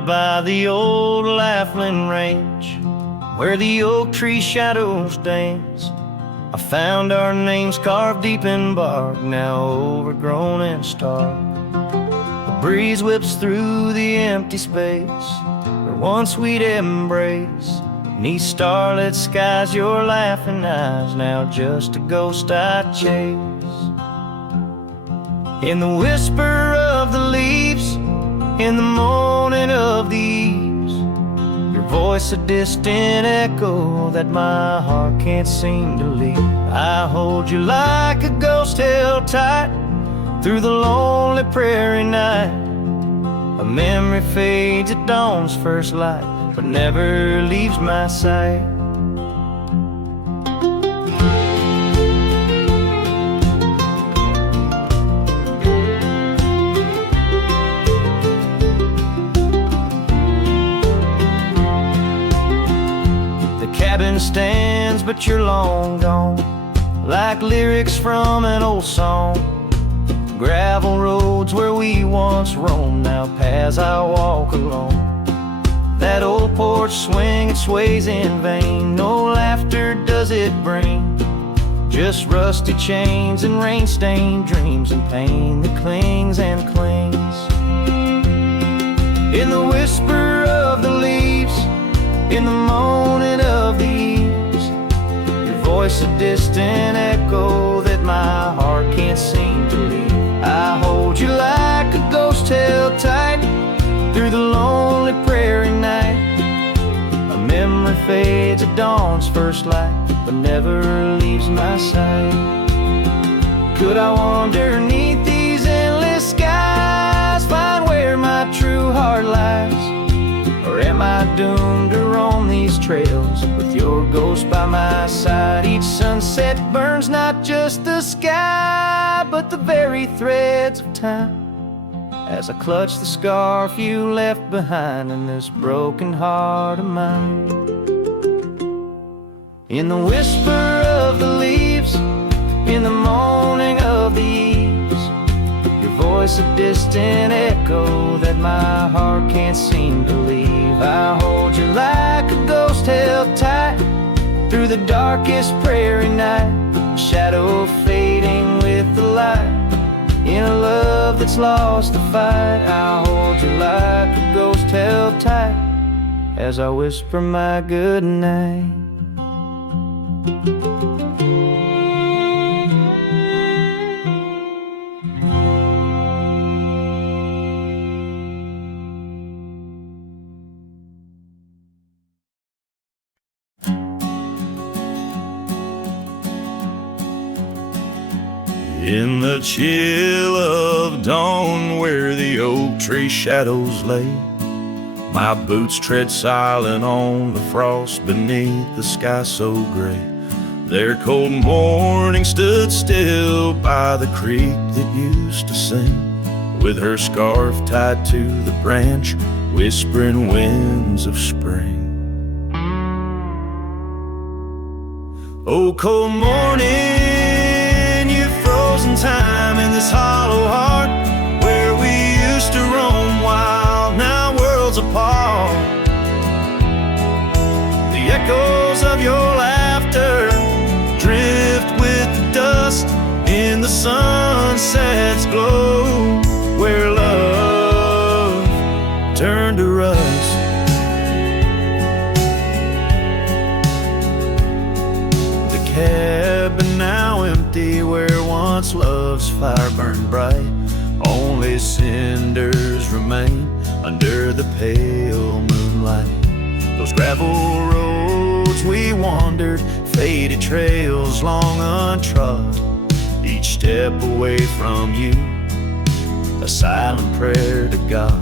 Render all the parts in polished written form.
out by the old Laughlin Range, where the oak tree shadows dance. I found our names carved deep in bark, now overgrown and stark. A breeze whips through the empty space where once we'd embrace. Beneath starlit skies, your laughing eyes, now just a ghost I chase. In the whisper of the leaves, in the moaning of the eaves, your voice a distant echo that my heart can't seem to leave. I hold you like a ghost held tight through the lonely prairie night. A memory fades at dawn's first light, but never leaves my sight. Stands, but you're long gone, like lyrics from an old song. Gravel roads where we once roamed, now paths I walk alone. That old porch swing, it sways in vain, no laughter does it bring, just rusty chains and rain-stained dreams and pain that clings and clings. In the whisper of the leaves, in the moaning of the eaves, your voice a distant echo that my heart can't seem to leave. I hold you like a ghost held tight through the lonely prairie night. A memory fades at dawn's first light, but never leaves my sight. Could I wander neath these endless skies, find where my true heart lies? Or am I doomed to roam these trails with your ghost by my side? Each sunset burns not just the sky, but the very threads of time, as I clutch the scarf you left behind in this broken heart of mine. In the whisper of the leaves, in the moaning of the eaves, your voice a distant echo that my heart can't seem to leave. I hold you like a ghost held tight through the darkest prairie night, shadow fading with the light, in a love that's lost the fight. I hold you like a ghost held tight as I whisper my good night. In the chill of dawn where the oak tree shadows lay, my boots tread silent on the frost beneath the sky so gray. Their cold morning stood still by the creek that used to sing, with her scarf tied to the branch, whispering winds of spring. Oh, cold morning, time in this hollow heart where we used to roam wild, now worlds apart. The echoes of your laughter drift with the dust in the sunset's glow, where love turned to rust. The cabin now empty where once love's fire burned bright, only cinders remain under the pale moonlight. Those gravel roads we wandered, faded trails long untrod, each step away from you, a silent prayer to God.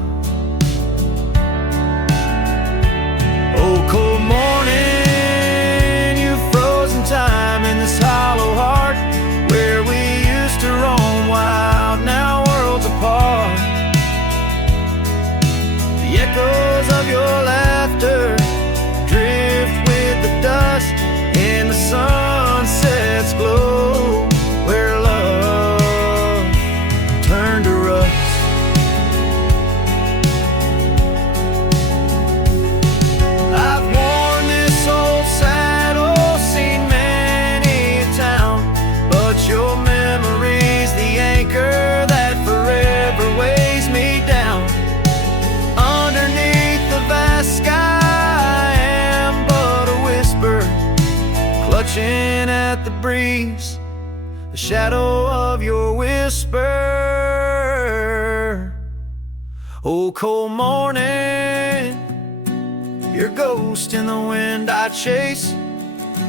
Oh, cold morning, you've frozen time in this hollow heart where we used to roam wild, now worlds apart. The echoes of your laughter drift with the dust in the sunset's glow, where love turned to rust. at the breeze, the shadow of your whisper. Oh, cold morning, your ghost in the wind I chase,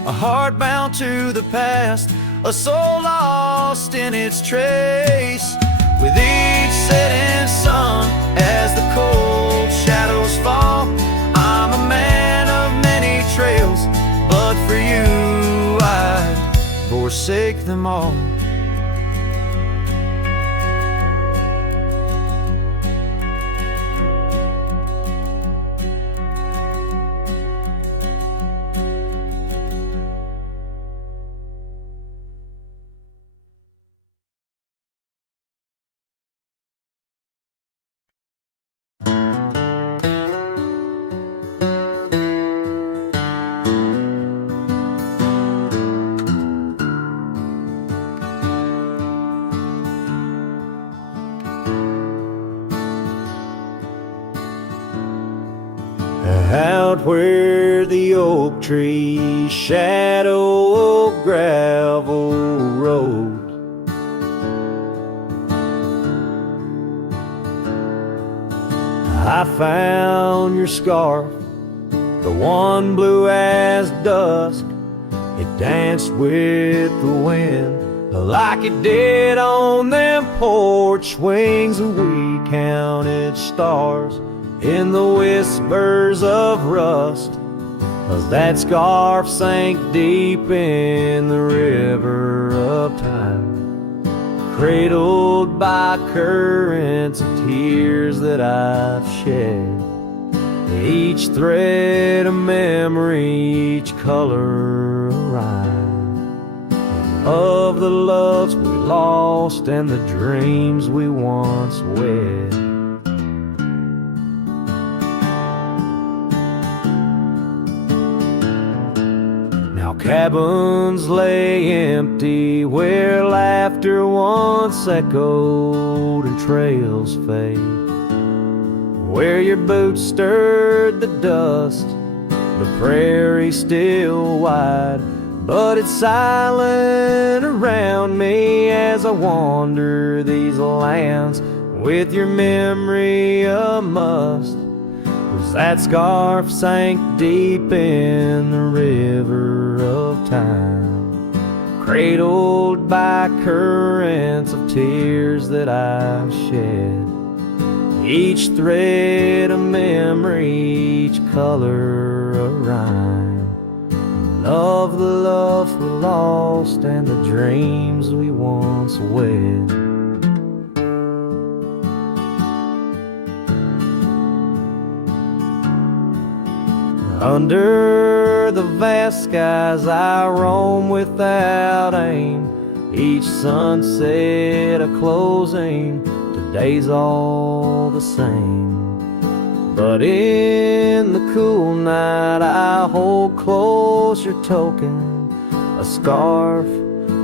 a heart bound to the past, a soul lost in its trace. With each setting sun, as the cold shadows fall, I'm a man of many trails, but for you I'd forsake them all. Out where the oak trees shadow gravel road, I found your scarf, the one blue as dusk. It danced with the wind like it did on them porch swings, and we counted stars in the whispers of rust, 'cause that scarf sank deep in the river of time, cradled by currents of tears that I've shed. Each thread a memory, each color a rhyme, of the loves we lost and the dreams we once wed. Cabins lay empty where laughter once echoed and trails fade, where your boots stirred the dust, the prairie still wide, but it's silent around me as I wander these lands with your memory a must. 'Cause that scarf sank deep in the river of time, cradled by currents of tears that I've shed. Each thread a memory, each color a rhyme, of the love we lost and the dreams we once wed. Under the vast skies I roam without aim, each sunset a closing, today's all the same. But in the cool night I hold close your token, a scarf,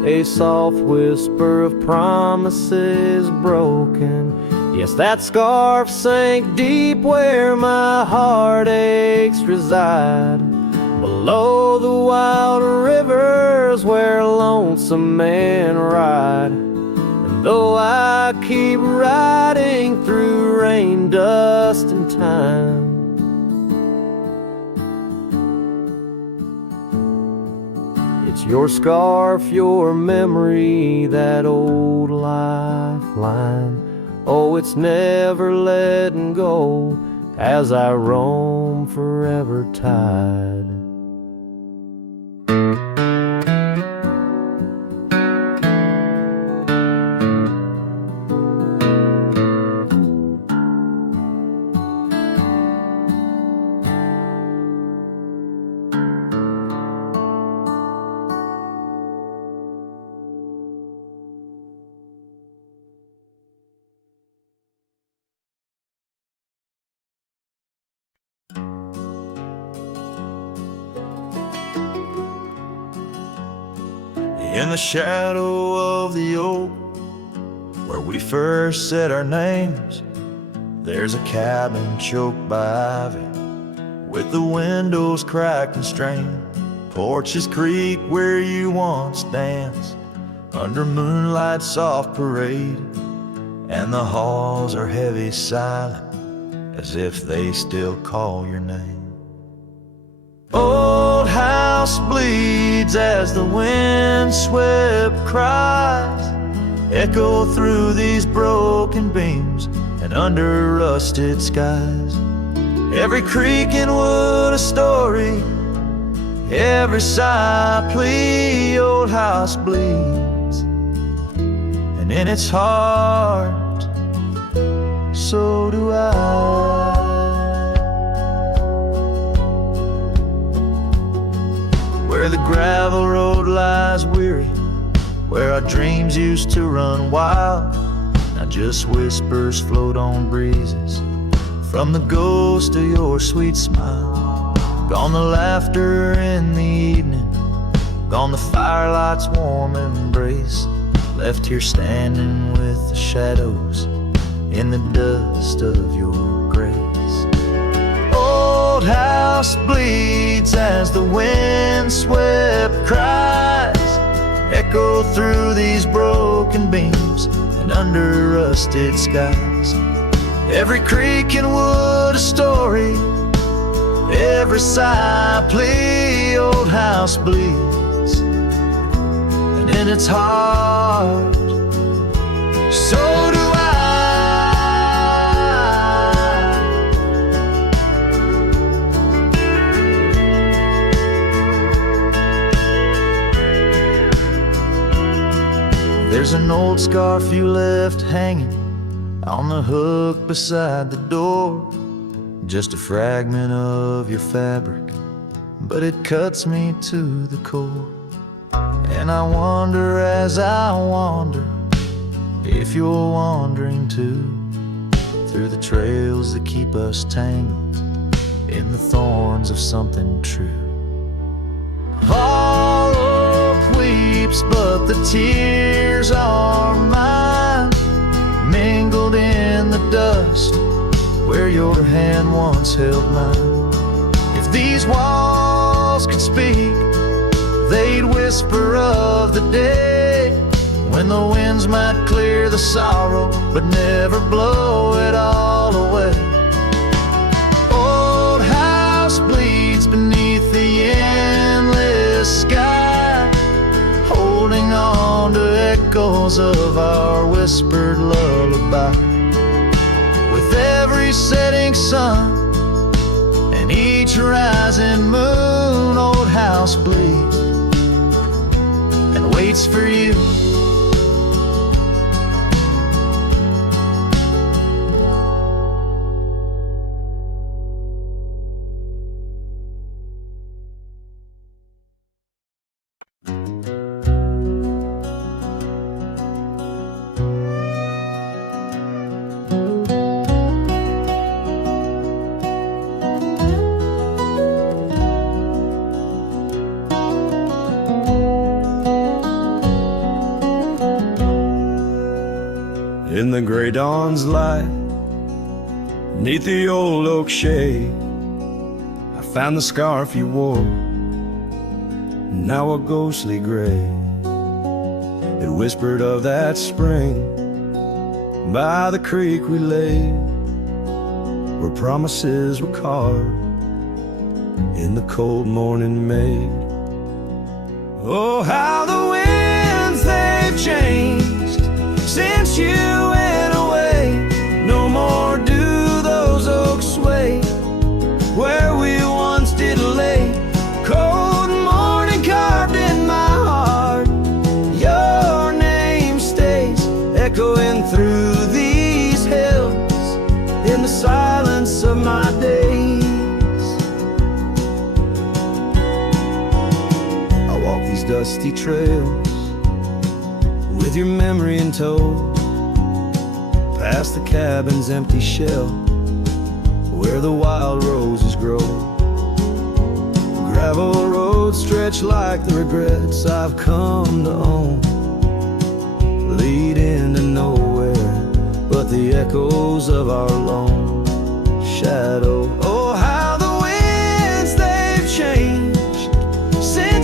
a soft whisper of promises broken. Yes, that scarf sank deep where my heartaches reside, below the wild rivers where lonesome men ride. And though I keep riding through rain, dust, and time, it's your scarf, your memory, that old lifeline. Oh, it's never letting go as I roam forever tide. In the shadow of the oak, where we first said our names, there's a cabin choked by ivy, with the windows cracked and strained, Porches creak where you once danced, under moonlight's soft parade, and the halls are heavy silent, as if they still call your name. Old house bleeds as the wind-swept cries echo through these broken beams and under rusted skies. Every creak in wood a story, every sigh plea. Old house bleeds, and in its heart, so do I. Where the gravel road lies weary, where our dreams used to run wild, now just whispers float on breezes from the ghost of your sweet smile. Gone the laughter in the evening, gone the firelight's warm embrace, left here standing with the shadows in the dust of your grace. Old house bleeds as the wind-swept cries echo through these broken beams and under rusted skies. Every creak in wood a story, every sigh plea. Old house bleeds, and in its heart, so do I. There's an old scarf you left hanging on the hook beside the door, just a fragment of your fabric, but it cuts me to the core. And I wonder as I wander, if you're wandering too, through the trails that keep us tangled in the thorns of something true. All hope weeps, but the tears are mine, mingled in the dust where your hand once held mine. If these walls could speak, they'd whisper of the day when the winds might clear the sorrow but never blow it all away. Old house bleeds beneath the endless sky, holding on to echoes of our whispered lullaby. With every setting sun and each rising moon, old house bleeds and waits for you. In the gray dawn's light, neath the old oak shade, I found the scarf you wore, now a ghostly gray. It whispered of that spring by the creek we lay, where promises were carved in the cold morning made. Oh, how the winds they've changed since you went away. No more do those oaks sway where we once did lay. Cold morning carved in my heart, your name stays echoing through these hills in the silence of my days. I walk these dusty trails with your memory in tow, past the cabin's empty shell where the wild roses grow. Gravel roads stretch like the regrets I've come to own, lead into nowhere but the echoes of our lone shadow. Oh, how the winds they've changed since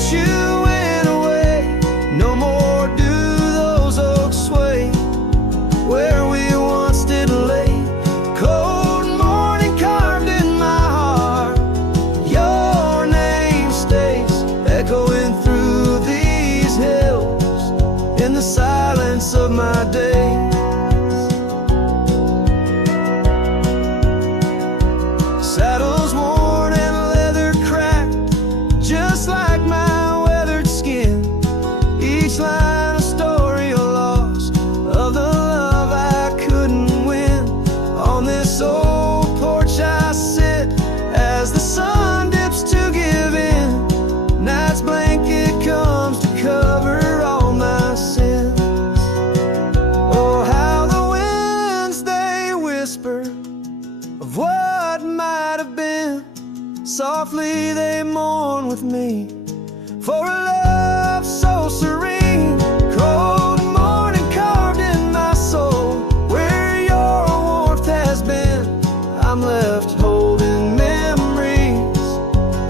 me for a love so serene. Cold morning carved in my soul, where your warmth has been. I'm left holding memories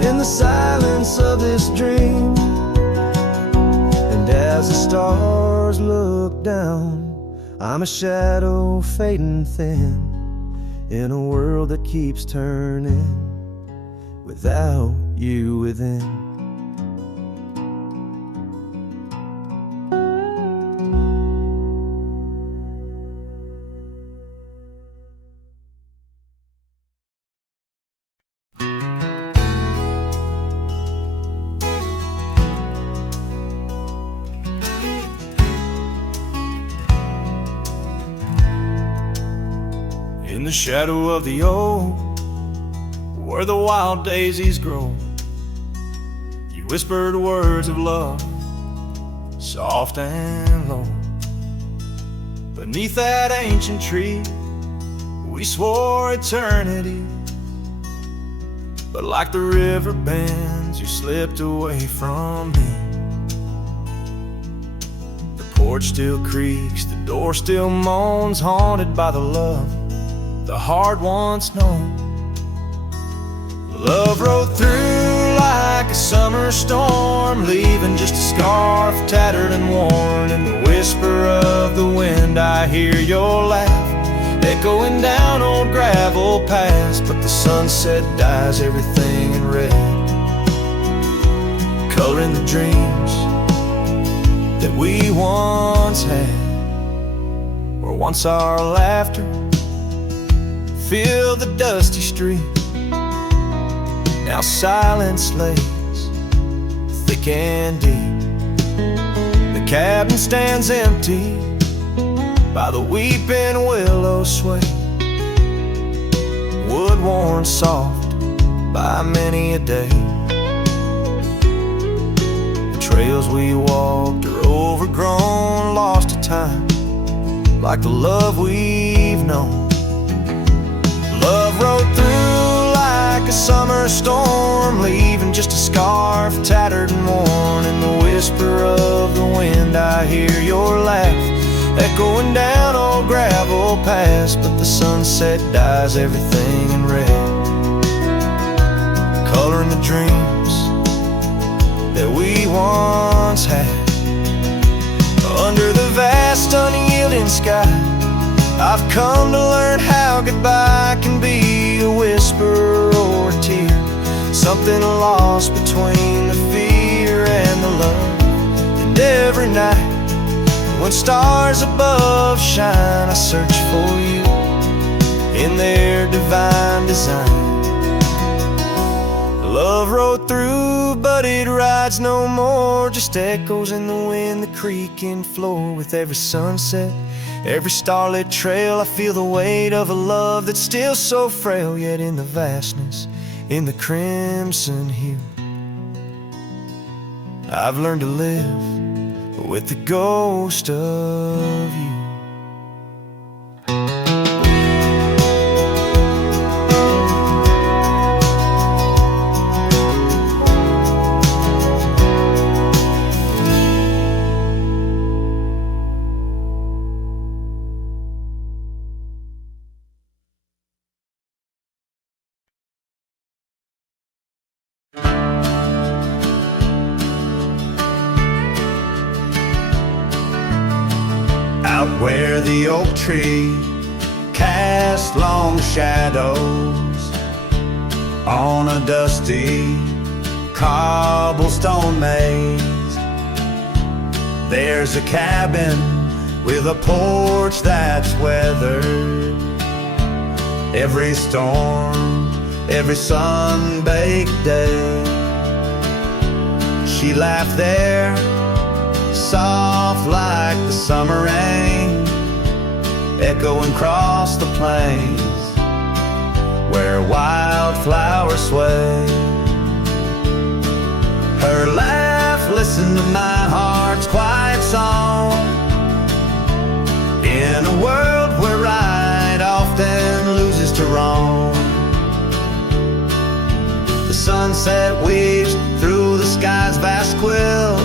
in the silence of this dream. And as the stars look down, I'm a shadow fading thin in a world that keeps turning without you within. In the shadow of the oak, where the wild daisies grow, you whispered words of love, soft and low. Beneath that ancient tree, we swore eternity. But like the river bends, you slipped away from me. The porch still creaks, the door still moans, haunted by the love the heart once known. Love rode through like a summer storm, leaving just a scarf tattered and worn. In the whisper of the wind I hear your laugh, echoing down old gravel paths. But the sunset dyes everything in red, coloring the dreams that we once had, where once our laughter filled the dusty street. Now silence lays thick and deep. The cabin stands empty by the weeping willow sway, wood worn soft by many a day. The trails we walked are overgrown, lost to time, like the love we've known. Love rode through like a summer storm, leaving just a scarf tattered and worn. In the whisper of the wind I hear your laugh, echoing down old gravel paths. But the sunset dyes everything in red, coloring the dreams that we once had. Under the vast unyielding sky, I've come to learn how goodbye can be a whisper or a tear, something lost between the fear and the love. And every night when stars above shine, I search for you in their divine design. Love rode through, but it rides no more, just echoes in the wind, the creaking floor. With every sunset, every starlit trail, I feel the weight of a love that's still so frail, yet in the vastness, in the crimson hue, I've learned to live with the ghost of you. Out where the oak tree cast long shadows on a dusty cobblestone maze, there's a cabin with a porch that's weathered every storm, every sun-baked day. She laughed there, soft like the summer rain, echoing across the plains where wildflowers sway. Her laugh listened to my heart's quiet song, in a world where right often loses to wrong. The sunset weaves through the grass quilt.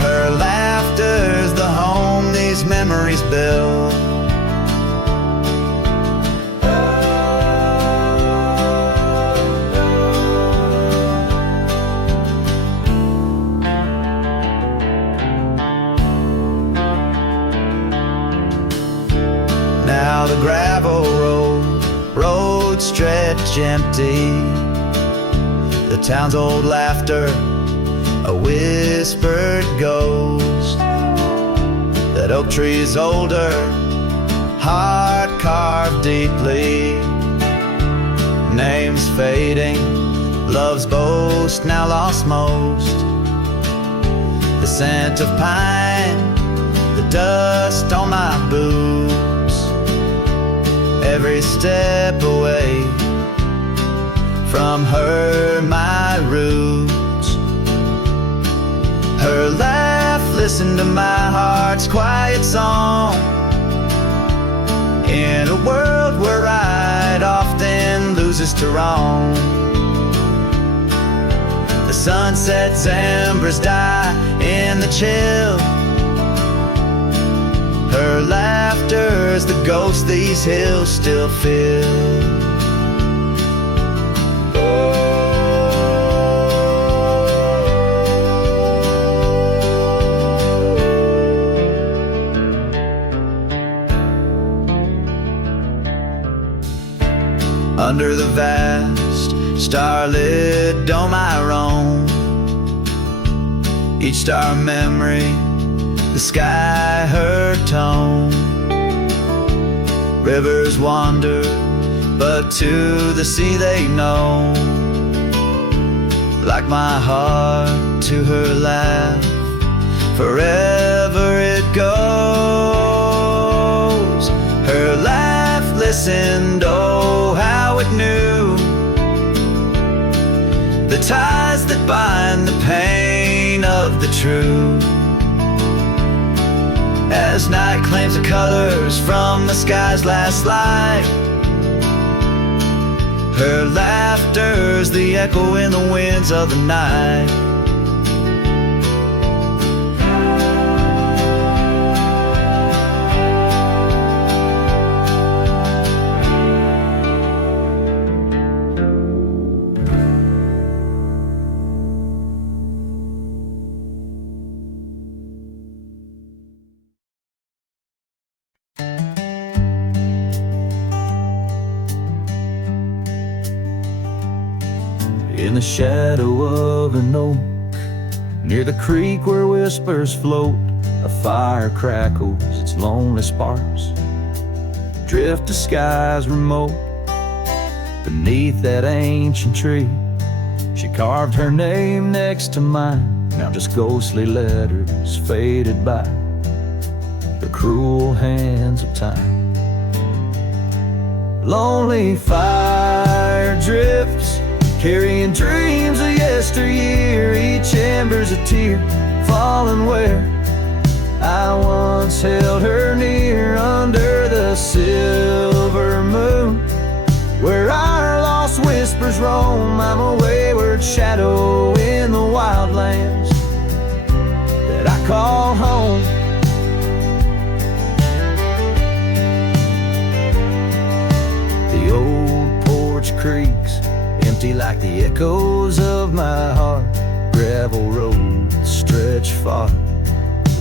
Her laughter's the home these memories build. Now the gravel road stretch empty. The town's old laughter, a whispered ghost. That oak tree's older, heart carved deeply. Names fading, love's boast now lost most. The scent of pine, the dust on my boots. Every step away from her, my roots. Her laugh, listen to my heart's quiet song. In a world where right often loses to wrong. The sunset's embers die in the chill. Her laughter's the ghost these hills still fill. Under the vast, starlit dome I roam. Each star memory, the sky her tone. Rivers wander, but to the sea they know. Like my heart to her laugh, forever it goes. Her laugh listened, oh how it knew the ties that bind the pain of the true. As night claims the colors from the sky's last light, her laughter's the echo in the winds of the night. In the shadow of an oak, near the creek where whispers float, a fire crackles its lonely sparks, drift to skies remote. Beneath that ancient tree, she carved her name next to mine, now just ghostly letters faded by the cruel hands of time. Lonely fire drifts, carrying dreams of yesteryear. Each ember's a tear falling where I once held her near. Under the silver moon, where our lost whispers roam, I'm a wayward shadow in the wildlands that I call home. The old porch creaks, empty like the echoes of my heart. Gravel roads stretch far,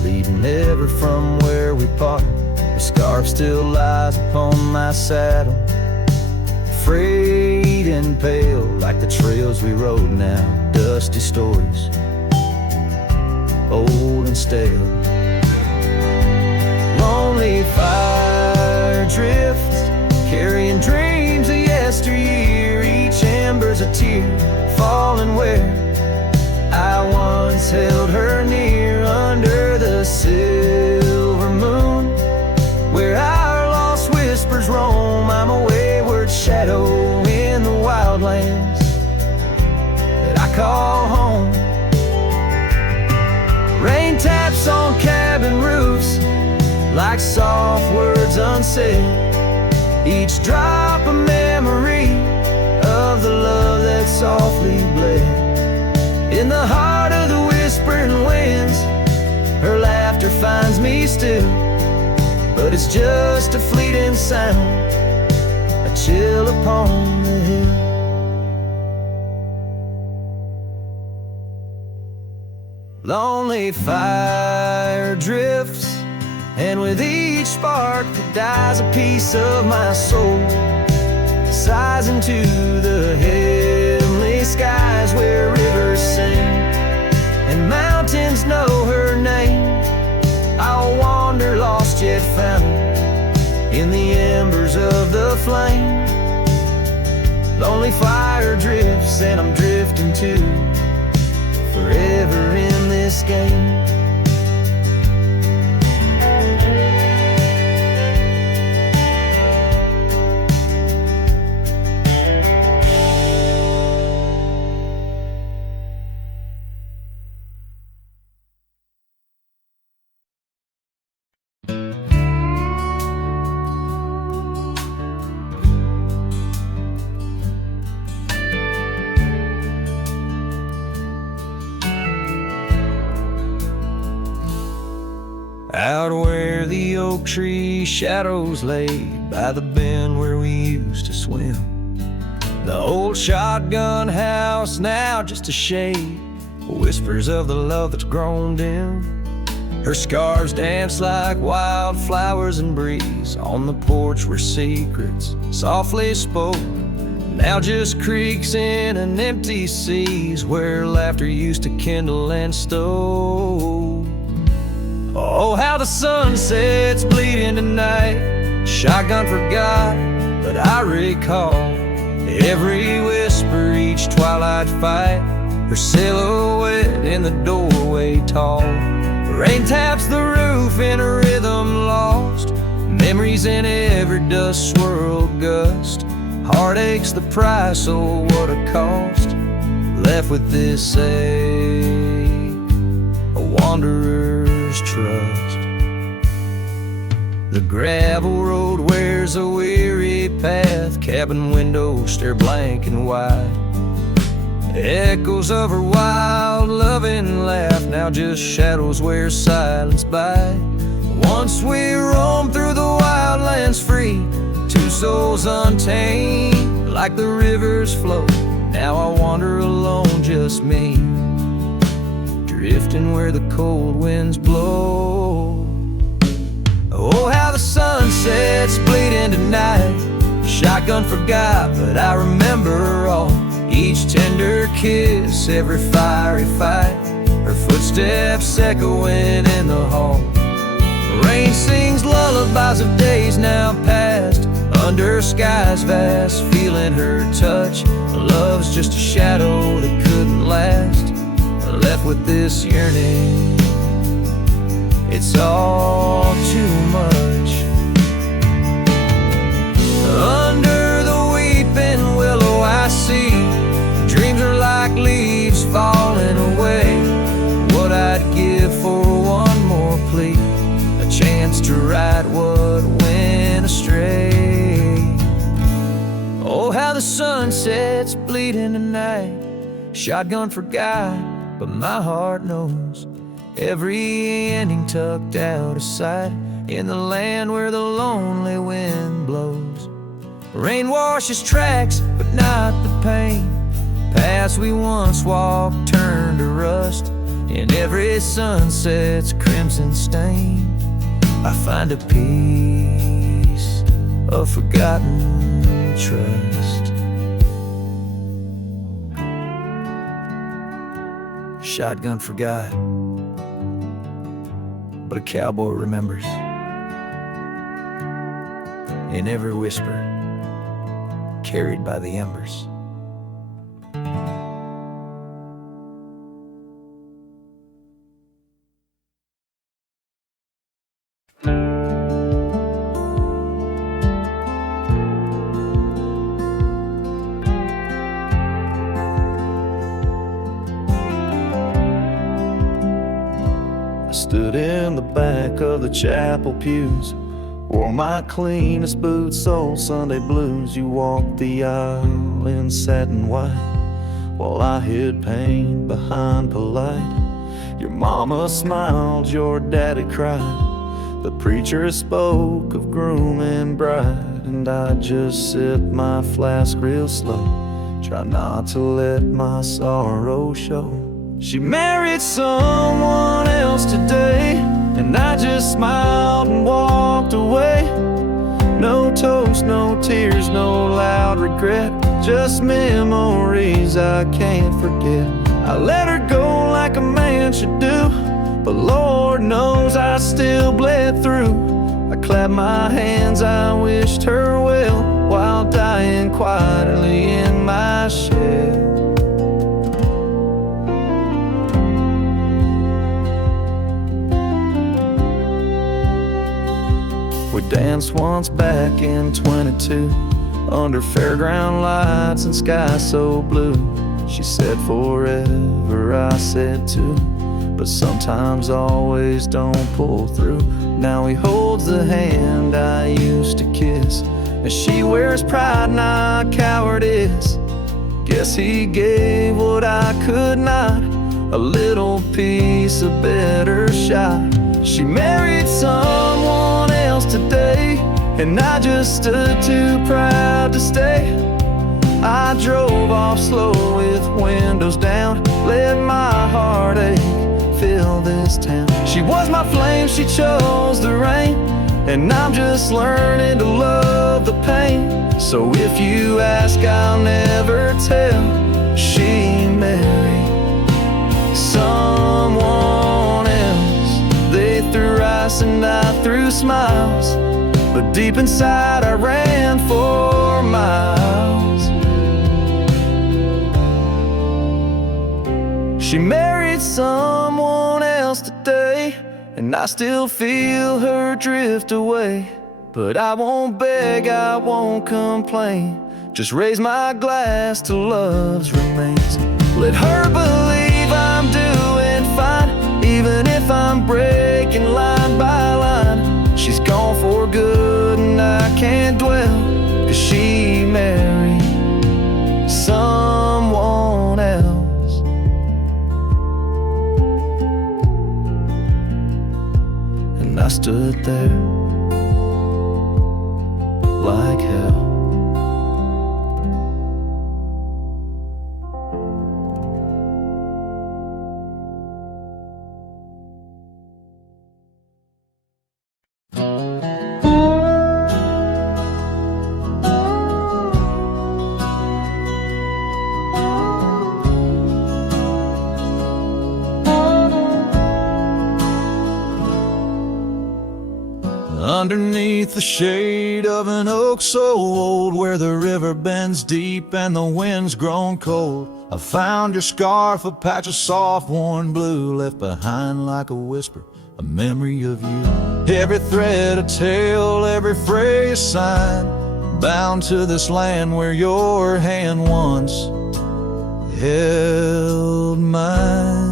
leading ever from where we part. The scarf still lies upon my saddle, frayed and pale like the trails we rode now. Dusty stories, old and stale. Lonely fire drifts, carrying dreams of yesteryear. Each ember's a tear falling where I once held her near. Under the silver moon, where our lost whispers roam, I'm a wayward shadow in the wildlands that I call home. Rain taps on cabin roofs like soft words unsaid, each drop a memory of the love that softly bled. In the heart of the whispering winds, her laughter finds me still. But it's just a fleeting sound, a chill upon the hill. Lonely fire drifts, and with each spark that dies a piece of my soul sighs into the heavenly skies where rivers sing and mountains know her name. I'll wander lost yet found in the embers of the flame. Lonely fire drifts and I'm drifting too, forever in this game. Out where the oak tree shadows lay by the bend where we used to swim, the old shotgun house now just a shade, whispers of the love that's grown dim. Her scars dance like wildflowers in breeze on the porch where secrets softly spoke, now just creaks in an empty seas where laughter used to kindle and stoke. Oh, how the sunsets bleed into night, shotgun forgot, but I recall every whisper, each twilight fight, her silhouette in the doorway tall. Rain taps the roof in a rhythm lost, memories in every dust swirled gust. Heartache's the price, oh what a cost, left with this ache, a wanderer's trust. The gravel road wears a weary path, cabin windows stare blank and wide. Echoes of her wild loving laugh, now just shadows where silence by. Once we roamed through the wildlands free, two souls untamed like the rivers flow. Now I wander alone, just me, drifting where the cold winds blow. Oh, how the sunsets bleed into night, shotgun forgot, but I remember all. Each tender kiss, every fiery fight, her footsteps echoing in the hall. Rain sings lullabies of days now past, under skies vast, feeling her touch. Love's just a shadow that couldn't last, left with this yearning, it's all too much. Under the weeping willow I see dreams are like leaves falling away. What I'd give for one more plea, a chance to right what went astray. Oh, how the sunsets bleed into night, shotgun forgot, but my heart knows every ending tucked out of sight, in the land where the lonely wind blows. Rain washes tracks, but not the pain. Paths we once walked turn to rust, in every sunset's crimson stain. I find a piece of forgotten trust. Shotgun forgot, but a cowboy remembers, in every whisper carried by the embers. Stood in the back of the chapel pews, wore my cleanest boots, old Sunday blues. You walked the aisle in satin white, while I hid pain behind polite. Your mama smiled, your daddy cried. The preacher spoke of groom and bride, and I just sipped my flask real slow, try not to let my sorrow show. She married someone else today, and I just smiled and walked away. No toast, no tears, no loud regret, just memories I can't forget. I let her go like a man should do, but Lord knows I still bled through. I clapped my hands, I wished her well, while dying quietly in my shell. We danced once back in 22, under fairground lights and sky so blue. She said forever, I said too, but sometimes always don't pull through. Now he holds the hand I used to kiss, and she wears pride, not cowardice. Guess he gave what I could not, a little piece, a better shot. She married someone else today, and I just stood too proud to stay. I drove off slow with windows down, let my heartache fill this town. She was my flame, she chose the rain, and I'm just learning to love the pain. So if you ask, I'll never tell. She married someone else. They threw ice and I threw smiles, but deep inside I ran for miles. She married someone else today, and I still feel her drift away. But I won't beg, I won't complain, just raise my glass to love's remains. Let her believe I'm doing fine, even if I'm breaking line by line. She's gone for good and I can't dwell, 'cause she married someone else. And I stood there like hell. Underneath the shade of an oak so old, where the river bends deep and the wind's grown cold, I found your scarf, a patch of soft worn blue, left behind like a whisper, a memory of you. Every thread a tale, every phrase sign, bound to this land where your hand once held mine.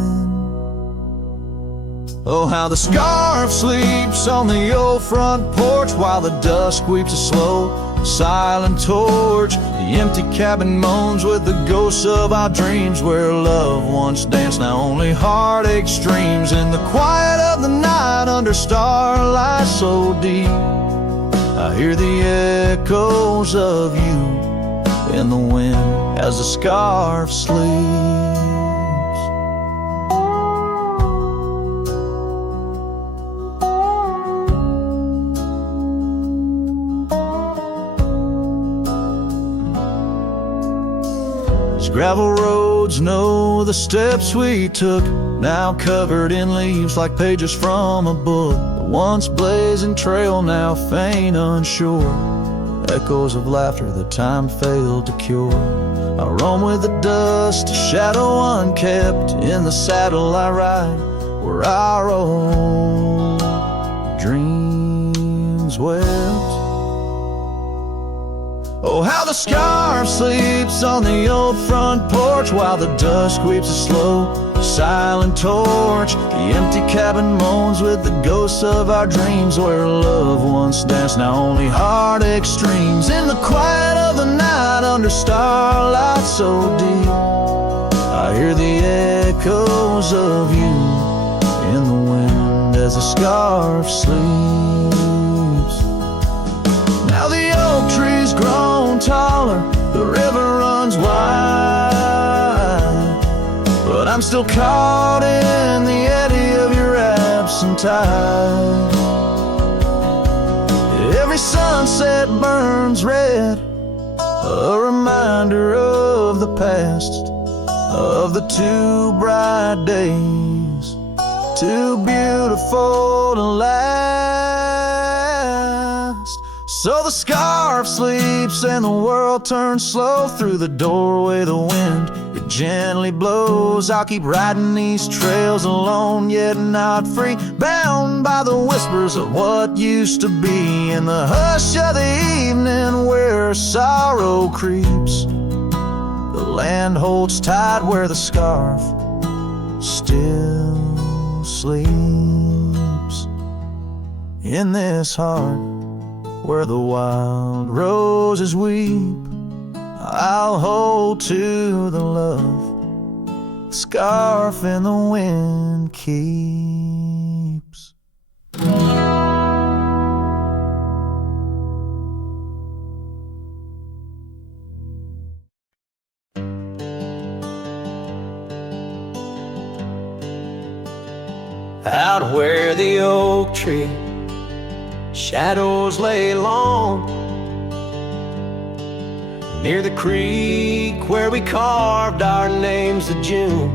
Oh, how the scarf sleeps on the old front porch, while the dust sweeps a slow, silent torch. The empty cabin moans with the ghosts of our dreams, where love once danced, now only heartache streams. In the quiet of the night, under starlight so deep, I hear the echoes of you in the wind as the scarf sleeps. Gravel roads know the steps we took, now covered in leaves like pages from a book. The once blazing trail now faint unsure, echoes of laughter that time failed to cure. I roam with the dust, a shadow unkept, in the saddle I ride, where our old dreams wept. Oh, how the scarf sleeps on the old front porch, while the dust sweeps a slow, silent torch. The empty cabin moans with the ghosts of our dreams, where love once danced, now only heartache streams. In the quiet of the night, under starlight so deep, I hear the echoes of you in the wind as the scarf sleeps. Now the oak tree's grown taller, the river runs wide, but I'm still caught in the eddy of your absent tide. Every sunset burns red, a reminder of the past, of the two bright days, too beautiful to last. So the scarf sleeps and the world turns slow. Through the doorway the wind, it gently blows. I'll keep riding these trails alone, yet not free, bound by the whispers of what used to be. In the hush of the evening where sorrow creeps, the land holds tight where the scarf still sleeps. In this heart where the wild roses weep, I'll hold to the love the scarf in the wind keeps. Out where the oak tree shadows lay long, near the creek where we carved our names to June,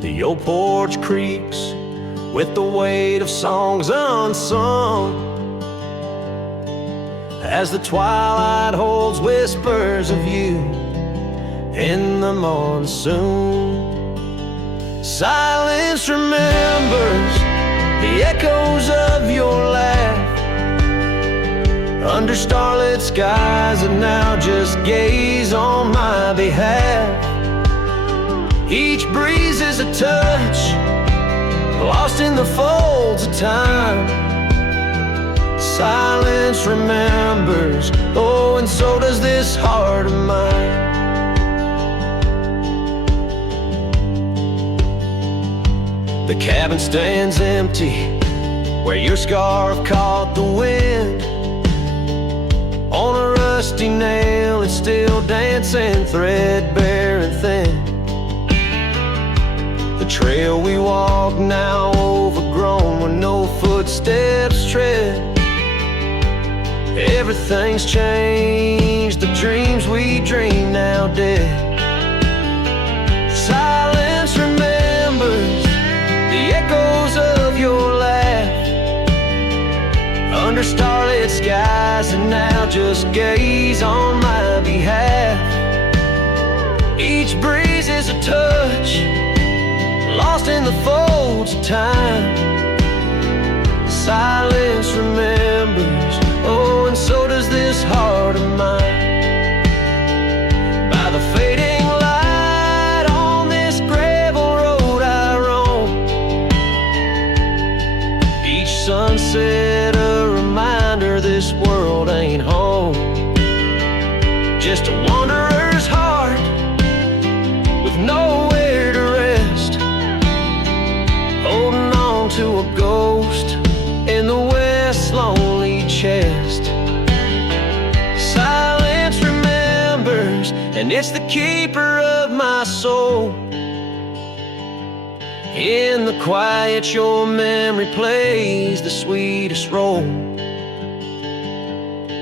the old porch creaks with the weight of songs unsung, as the twilight holds whispers of you in the monsoon. Silence remembers the echoes of your laugh under starlit skies that now just gaze on my behalf. Each breeze is a touch, lost in the folds of time. Silence remembers, oh, and so does this heart of mine. The cabin stands empty where your scarf caught the wind. On a rusty nail it's still dancing, threadbare and thin. The trail we walk now overgrown where no footsteps tread. Everything's changed, the dreams we dream now dead. Silence remembers the echoes of your laugh under starlit skies and now just gaze on my behalf. Each breeze is a touch, lost in the folds of time. Silence remembers, oh, and so does this heart of mine. By the fading light on this gravel road I roam, each sunset a reminder this world ain't home. Just a wanderer's heart with nowhere to rest, holding on to a ghost in the west's lonely chest. Silence remembers, and it's the keeper of my soul. In the quiet your memory plays the sweetest role.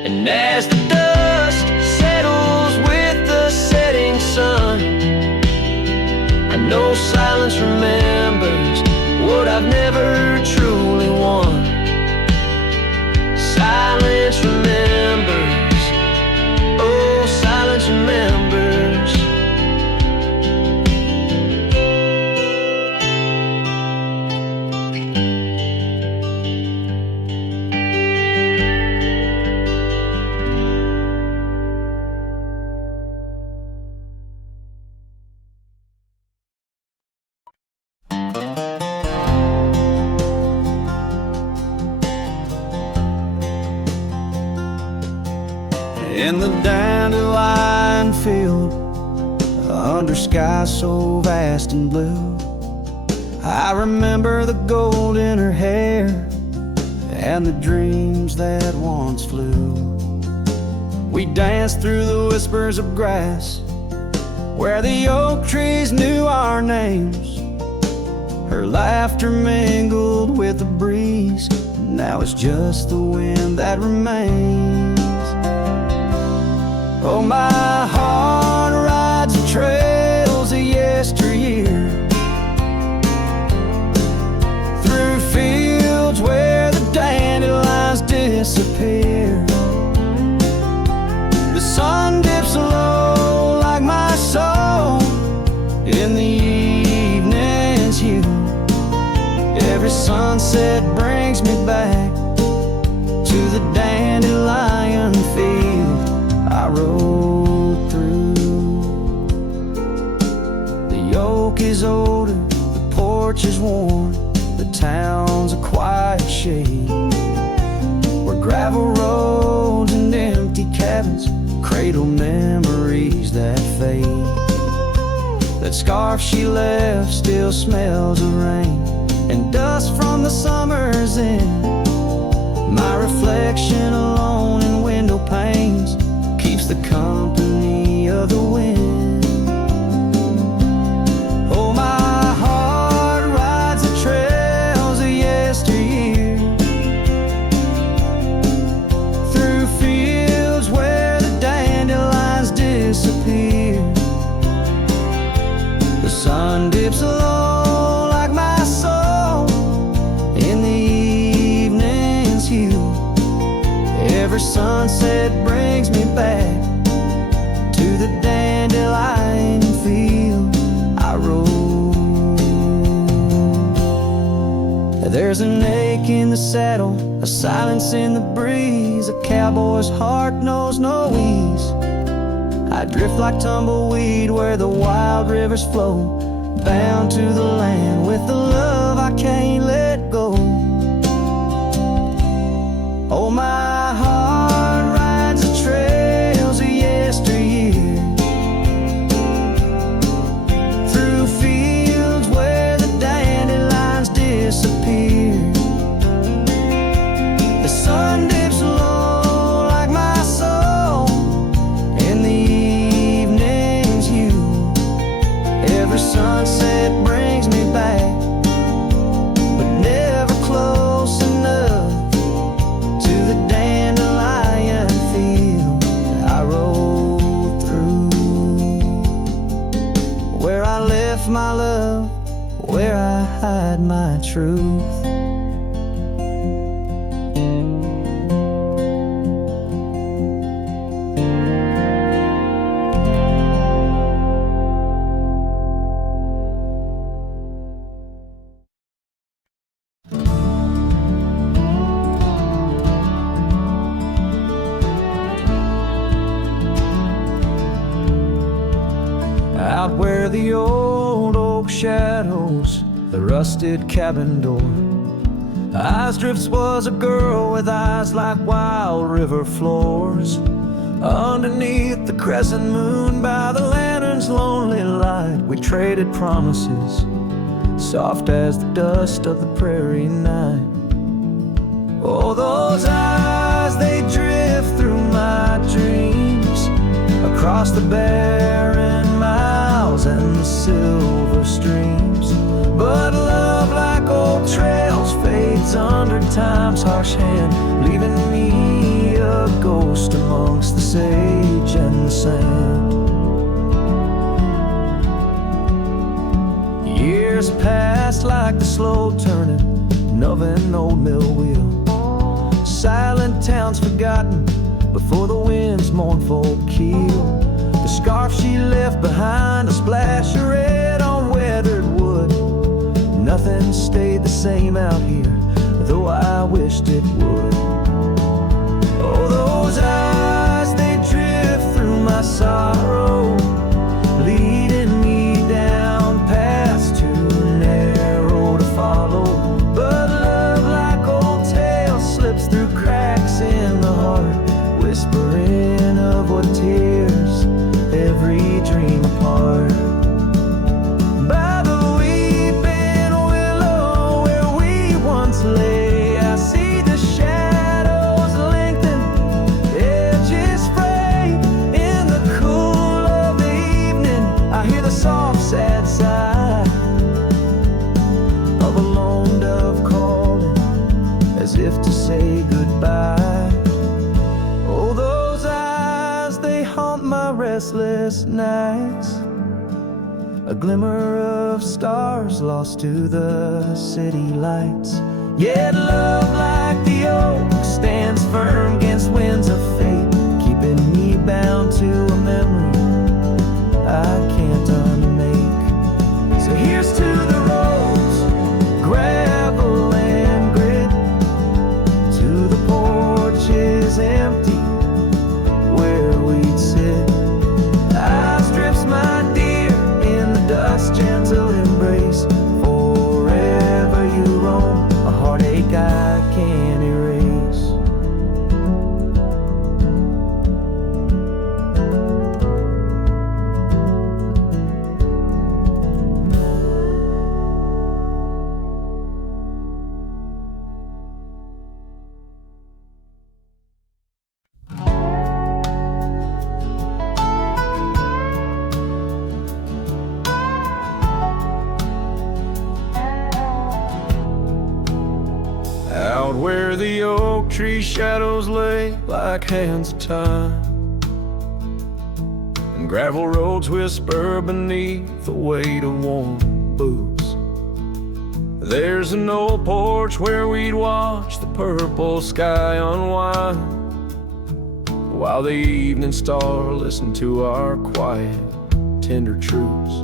And as the dust settles with the setting sun, I know silence remembers what I've never truly won. Silence remembers, oh, silence remembers. In the dandelion field under skies so vast and blue. I remember the gold in her hair and the dreams that once flew. We danced through the whispers of grass where the oak trees knew our names. Her laughter mingled with the breeze. Now it's just the wind that remains. Oh, my heart rides the trails of yesteryear, through fields where the dandelions disappear. The sun dips low like my soul in the evening's hue. Every sunset brings me back to the dandelion field I rode through. The oak is older, the porch is worn, the town's a quiet shade, where gravel roads and empty cabins cradle memories that fade. That scarf she left still smells of rain and dust from the summer's end. My reflection alone in window panes keeps the company of the wind. Oh, my heart rides the trails of yesteryear, through fields where the dandelions disappear. The sun dips low like my soul in the evening's hue. Every sunset brings me back to the dandelion field I rode. There's an ache in the saddle, a silence in the breeze. A cowboy's heart knows no ease. I drift like tumbleweed where the wild rivers flow, bound to the land with the love I can't let go. Oh, my heart rides the trails of yesteryear, through fields where the dandelions disappear. The sun dips low like my soul in the evening's hue. Every sunset brings me back, but never close enough to the dandelion field I rode through. Where I left my love, where I hide my truth. Out where the old oak shadows the rusted cabin door, Eyesdrift's was a girl with eyes like wild river floors. Underneath the crescent moon by the lantern's lonely light, we traded promises, soft as the dust of the prairie night. Oh, those eyes, they drift through my dreams, across the barren miles and the silver streams. But love, like old trails, fades under time's harsh hand, leaving me a ghost amongst the sage and the sand. Years passed like the slow turning of an old mill wheel, silent towns forgotten before the wind's mournful keel. The scarf she left behind, a splash of red on weathered wood. Nothing stayed the same out here, though I wished it would. Oh, those eyes, they drift through my sorrow, leading me down paths too narrow to follow. But love, like old tales, slips through cracks in the heart, whispering of what tears every dream apart. say goodbye. Oh, those eyes, they haunt my restless nights. A glimmer of stars lost to the city lights. Yet love like the oak stands firm against winds of fate, keeping me bound to a memory I can't unmake. So here's to the roads, gravel and grit, to the porches empty where we'd sit. I strips my dear in the dust, gentle embrace. Forever you roam, a heartache I can't erase. Out where the oak tree shadows lay like hands of time, and gravel roads whisper beneath the weight of warm boots. There's an old porch where we'd watch the purple sky unwind, while the evening star listened to our quiet, tender truths.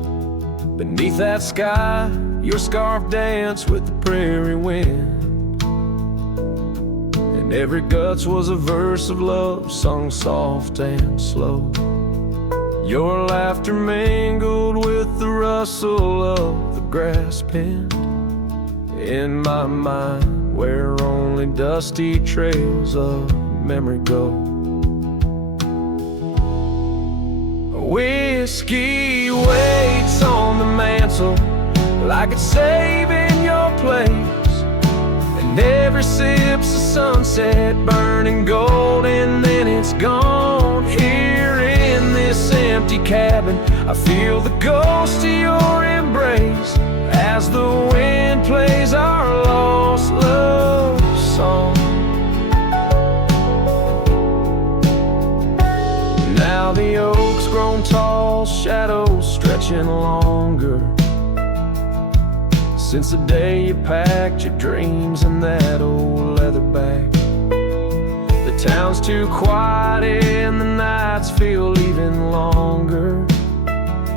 Beneath that sky, your scarf danced with the prairie wind, and every guts was a verse of love sung soft and slow. Your laughter mingled with the rustle of the grass pinned in my mind, where only dusty trails of memory go. Whiskey waits on the mantle like it's saving your place, and every sip's a sunset burning gold, and then it's gone. Here in this empty cabin, I feel the ghost of your embrace as the wind plays our lost love song. Now the oak's grown tall, shadows stretching longer, since the day you packed your dreams in that old leather bag. The town's too quiet and the nights feel even longer,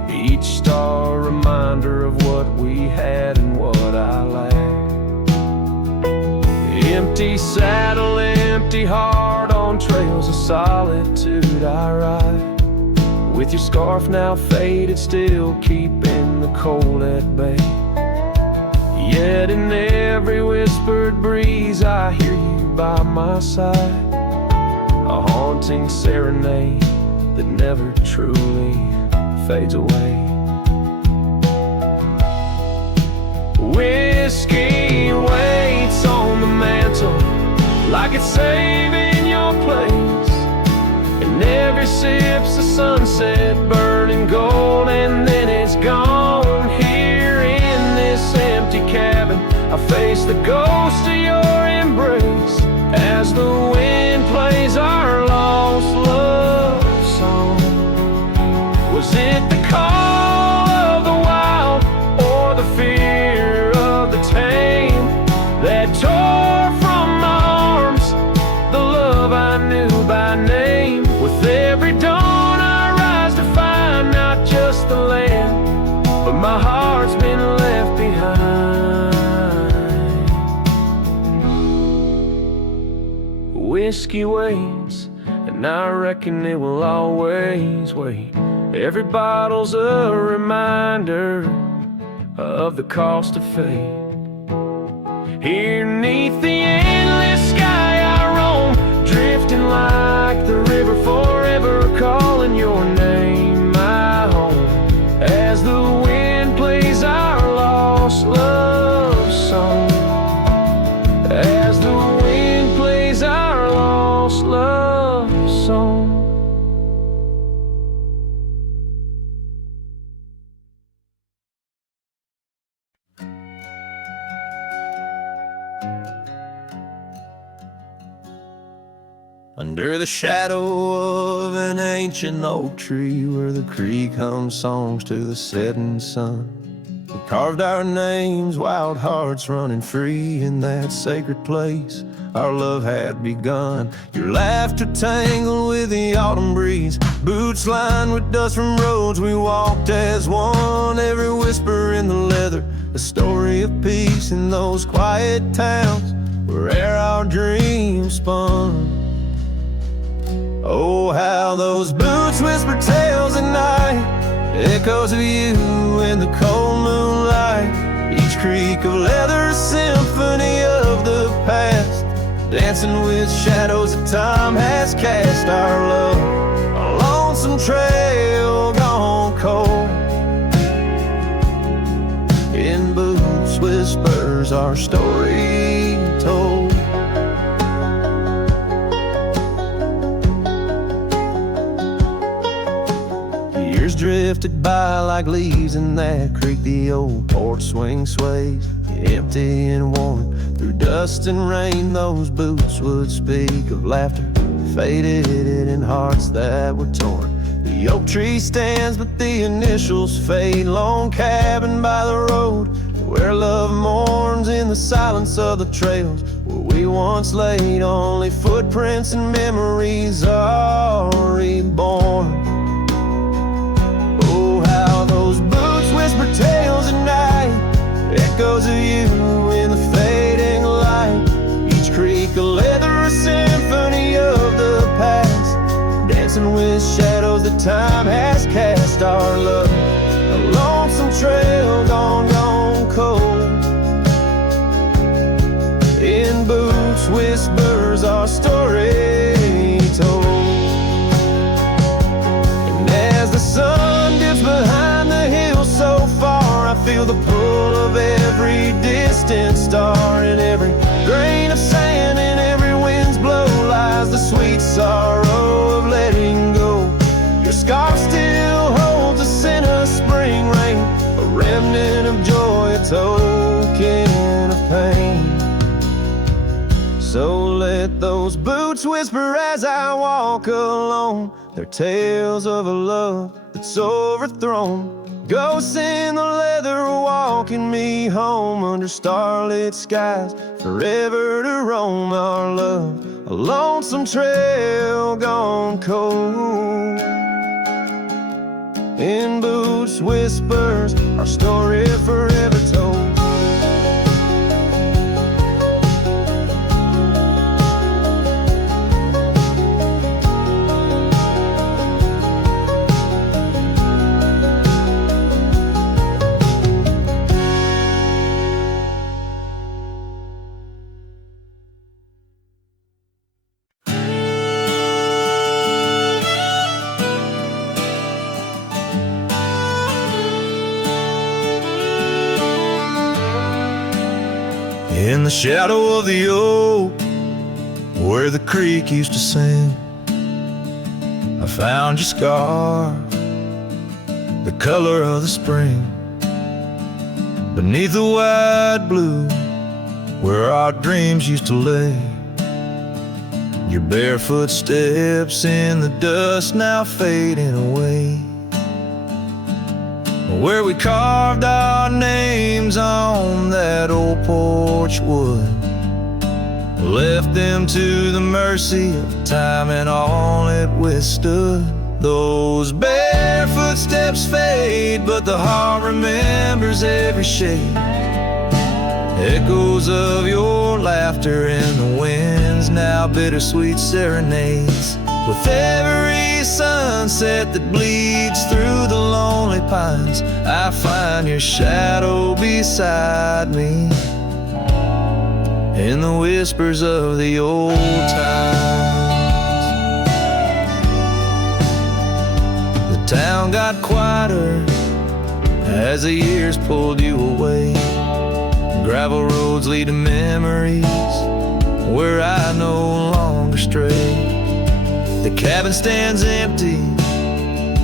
each star a reminder of what we had and what I lacked. Empty saddle, empty heart, on trails of solitude I ride, with your scarf now faded, still keeping the cold at bay. Yet in every whispered breeze I hear you by my side, a haunting serenade that never truly fades away. Whiskey waits on the mantle like it's saving your place, and every sip's a sunset burning gold, and then it's gone. Here in this empty cabin, I face the ghost of your embrace as the wind plays our lost love song. Was it the call of the wild or the fear of the tame that tore from my arms the love I knew by name? With every dawn I rise to find not just the land, but my heart's been left behind. Whiskey waits, and I reckon it will always wait. Every bottle's a reminder of the cost of fate. Here 'neath the endless sky I roam, drifting like the river, forever calling your name my home, as the wind plays our lost love song, as the wind plays our lost love song. Under the shadow of an ancient oak tree, where the creek hums songs to the setting sun, we carved our names, wild hearts running free. In that sacred place our love had begun. Your laughter tangled with the autumn breeze, boots lined with dust from roads we walked as one. Every whisper in the leather, a story of peace in those quiet towns where our dreams spun. Oh, how those boots whisper tales at night, echoes of you in the cold moonlight. Each creak of leather, a symphony of the past, dancing with shadows that time has cast. Our love, a lonesome trail gone cold. In boots whispers our story told. Years drifted by like leaves in that creek. The old porch swing sways, empty and worn. Through dust and rain those boots would speak of laughter faded in hearts that were torn. The oak tree stands but the initials fade. Lone cabin by the road where love mourns. In the silence of the trails where we once laid, only footprints and memories are reborn. Oh, how those boots whisper tales at night, echoes of you in the fading light. Each creak a leather, a symphony of the past, dancing with shadows that time has cast. Our love, a lonesome trail gone cold. In boots whispers our story told. And as the sun dips behind the hill so far, I feel the pull of every distant star. In every grain of sand, in every wind's blow, lies the sweet sorrow of letting go. Your scarf still holds a scent of spring rain, a remnant of joy, a token of pain. So let those boots whisper as I walk alone, their tales of a love that's overthrown. Ghosts in the leather walking me home, under starlit skies forever to roam. Our love, a lonesome trail gone cold. In boots whispers our story forever told. In the shadow of the oak, where the creek used to sing, I found your scar, the color of the spring. Beneath the wide blue, where our dreams used to lay, your barefoot steps in the dust now fading away. Where we carved our names on that old porch wood, left them to the mercy of time and all it withstood. Those barefoot steps fade, but the heart remembers every shade. Echoes of your laughter in the winds, now bittersweet serenades. With every sunset that bleeds through the lonely pines, I find your shadow beside me in the whispers of the old times. The town got quieter as the years pulled you away. Gravel roads lead to memories where I no longer stray. The cabin stands empty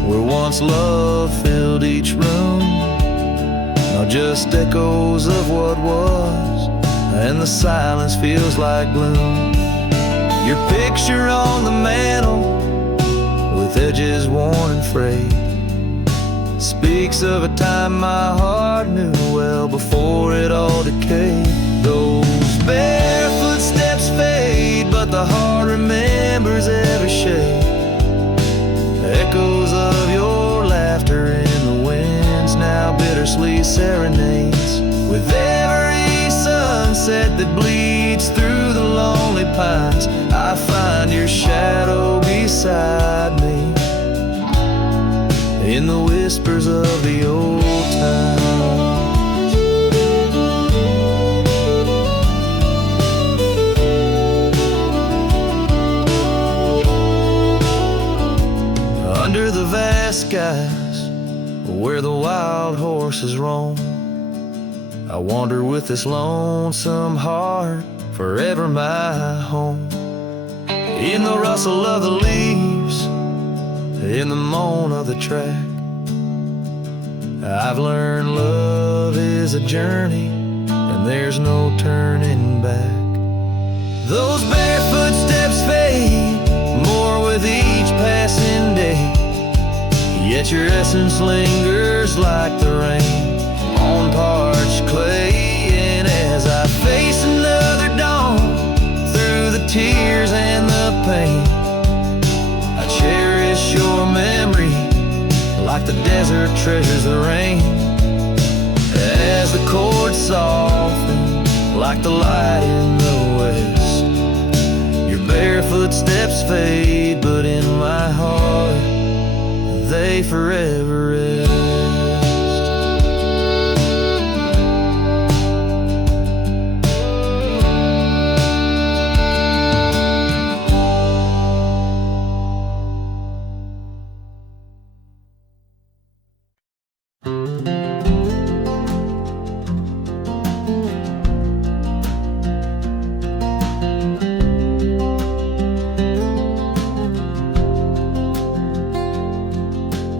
where once love filled each room. Now just echoes of what was, and the silence feels like gloom. Your picture on the mantle, with edges worn and frayed, speaks of a time my heart knew well before it all decayed. Those barefoot steps fade, but the heart remembers every shade. Echoes of your laughter in the winds now bittersweet serenades. With every sunset that bleeds through the lonely pines, I find your shadow beside me in the whispers of the old times. Under the vast skies where the wild horses roam, I wander with this lonesome heart, forever my home. In the rustle of the leaves, in the moan of the track, I've learned love is a journey and there's no turning back. Those barefoot steps fade more with each passing day, yet your essence lingers like the rain on parched clay. And as I face another dawn through the tears and the pain, I cherish your memory like the desert treasures the rain. As the chords soften like the light in the west, your barefoot steps fade, but in my heart they forever rest.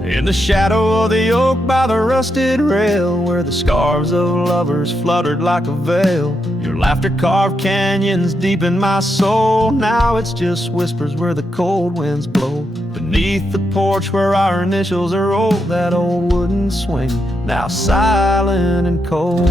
In the shadow of the oak by the rusted rail, where the scarves of lovers fluttered like a veil, your laughter carved canyons deep in my soul. Now it's just whispers where the cold winds blow. Beneath the porch where our initials are old, that old wooden swing, now silent and cold.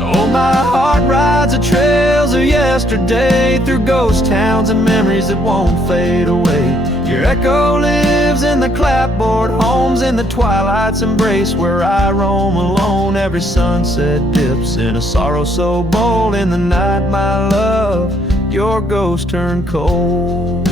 Oh, my heart rides the trails of yesterday, through ghost towns and memories that won't fade away. Your echo lives in the clapboard homes, in the twilight's embrace where I roam alone. Every sunset dips in a sorrow so bold. In the night, my love, your ghost turned cold.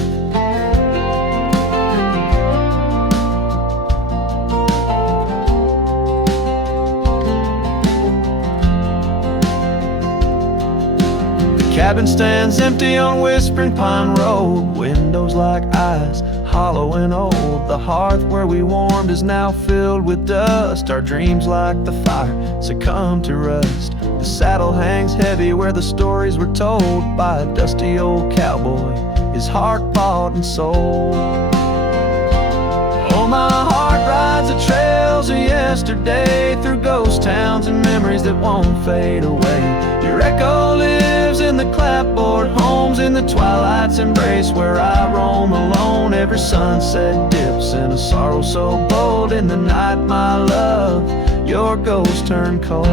Cabin stands empty on Whispering Pine Road, windows like eyes, hollow and old. The hearth where we warmed is now filled with dust. Our dreams like the fire succumb to rust. The saddle hangs heavy where the stories were told by a dusty old cowboy, his heart bought and sold. Oh, my heart rides the trails of yesterday, through ghost towns and memories that won't fade away. Your echo lives in the clapboard homes, in the twilight's embrace where I roam alone. Every sunset dips in a sorrow so bold. In the night, my love, your ghost turned cold.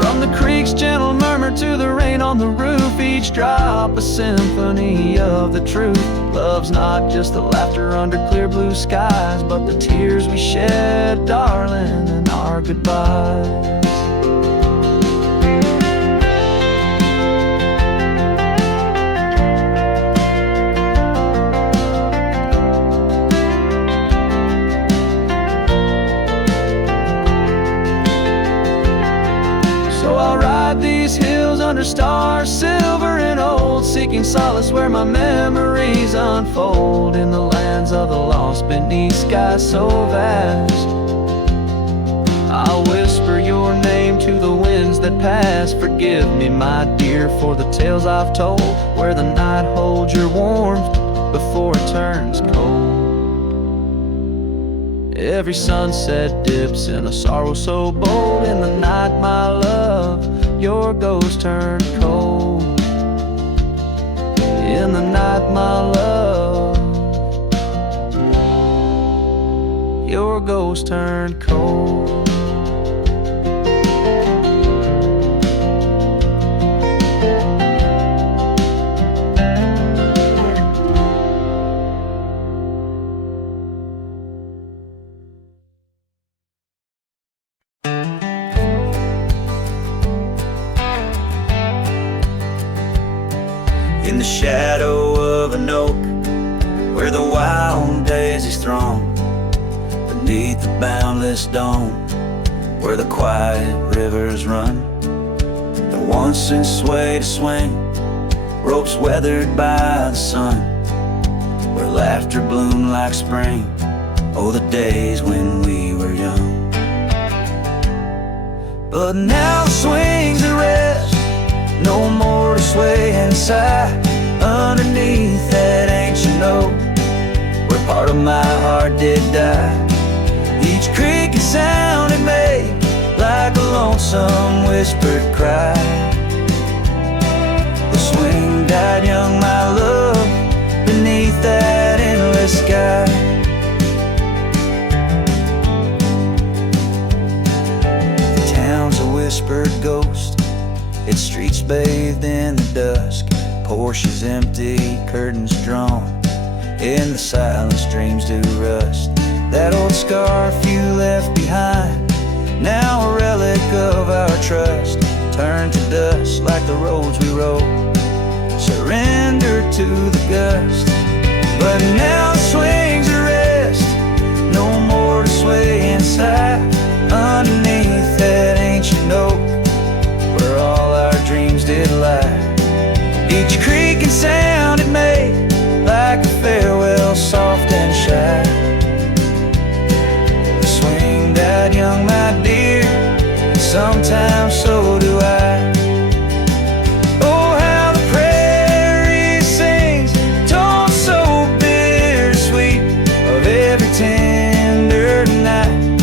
From the creek's gentle murmur to the rain on the roof, each drop a symphony of the truth. Love's not just the laughter under clear blue skies, but the tears we shed, darling, and our goodbyes. These hills under stars, silver and old, seeking solace where my memories unfold. In the lands of the lost, beneath skies so vast, I'll whisper your name to the winds that pass. Forgive me, my dear, for the tales I've told, where the night holds your warmth before it turns cold. Every sunset dips in a sorrow so bold. In the night, my love, your ghost turned cold. In the night, my love, your ghost turned cold. In the shadow of an oak, where the wild daisies throng, beneath the boundless dome, where the quiet rivers run, that once in sway to swing, ropes weathered by the sun, where laughter bloomed like spring. Oh, the days when we were young. But now the swings at rest, no more to sway and sigh underneath that ancient oak, where part of my heart did die. Each creaking sound it made like a lonesome whispered cry. The swing died young, my love, beneath that endless sky. The town's a whispered ghost, its streets bathed in the dusk, Porsches empty, curtains drawn, in the silence dreams do rust. That old scarf you left behind, now a relic of our trust, turned to dust like the roads we rode, surrendered to the gust. But now the swings are rest, no more to sway inside underneath that ancient oak, where all our dreams did lie. Each creaking sound it made like a farewell, soft and shy. The swing died young, my dear, and sometimes so do I. Oh, how the prairie sings, tones so bittersweet, of every tender night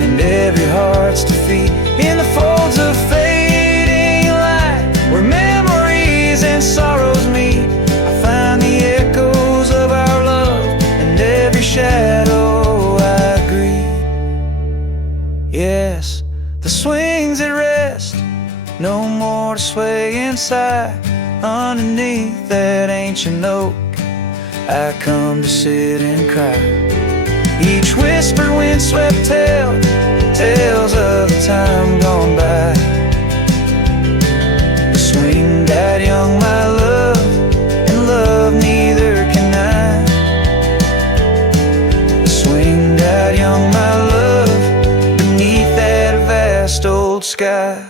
and every heart's defeat. In the folds of fading light, where memories and sorrows meet, I find the echoes of our love, and every shadow I greet. Yes, the swings at rest, no more to sway inside underneath that ancient oak. I come to sit and cry. Each whisper windswept tale, tales of the time gone by. The swing died young, my love, and love neither can I. The swing died young, my love, beneath that vast old sky.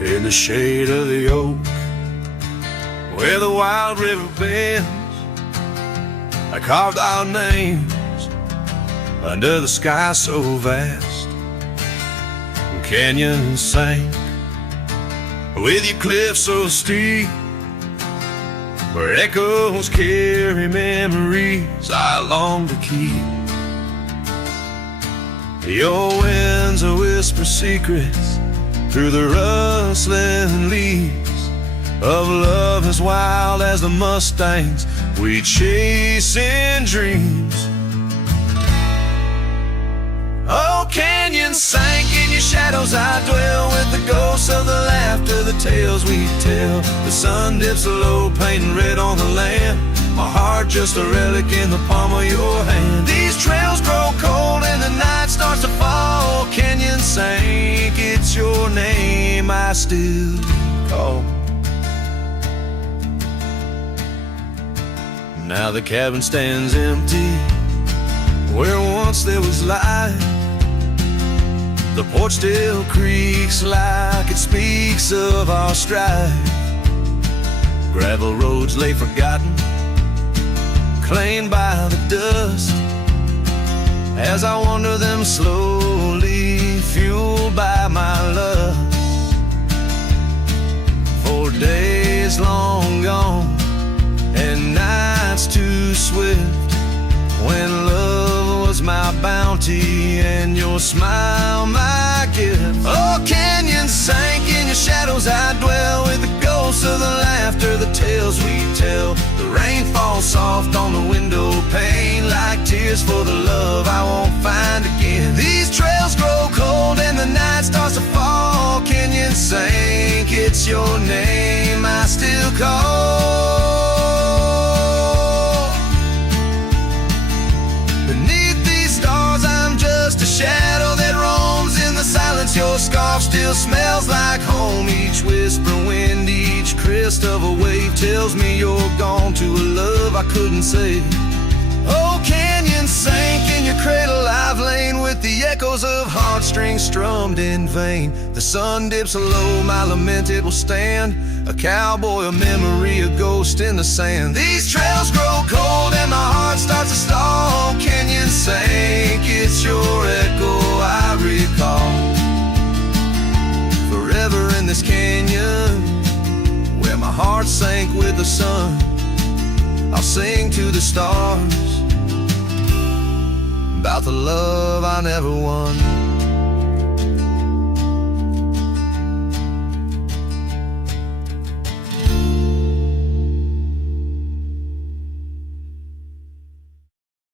In the shade of the oak, where the wild river bends, I carved our names under the sky so vast. Canyons sank with your cliffs so steep, where echoes carry memories I long to keep. Your winds will whisper secrets through the rustling leaves of love as wild as the mustangs we chase in dreams. Oh, canyons sank in your shadows, I dwell with the ghosts of the laughter, the tales we tell. The sun dips low, painting red on the land, my heart just a relic in the palm of your hand. These trails grow cold and the night starts to fall. Canyon sank, it's your name I still call. Now the cabin stands empty where once there was light. The porch still creaks like it speaks of our strife. Gravel roads lay forgotten, claimed by the dust, as I wander them slowly, fueled by my love. For days long gone and nights too swift, when love was my bounty and your smile my gift. Oh, canyons sank in your shadows, I dwell with the ghosts of the laughter, the tales we tell. The rain falls soft on the window pane, like tears for the love I won't find again. These trails grow cold and the night starts to fall. Canyons sank, it's your name I still call. Beneath these stars I'm just a shadow that roams in the silence. Your scarf still smells like home. Each whisper wind, each crest of a wave tells me you're gone to a love I couldn't save. Oh, canyon sank in your cradle, I've lain with the echoes of heartstrings strummed in vain. The sun dips low, my lament it will stand, a cowboy, a memory, a ghost in the sand. These trails grow cold and my heart starts to stall. Canyon sank, it's your echo I recall. Forever in this canyon, where my heart sank with the sun, I'll sing to the stars about the love I never won.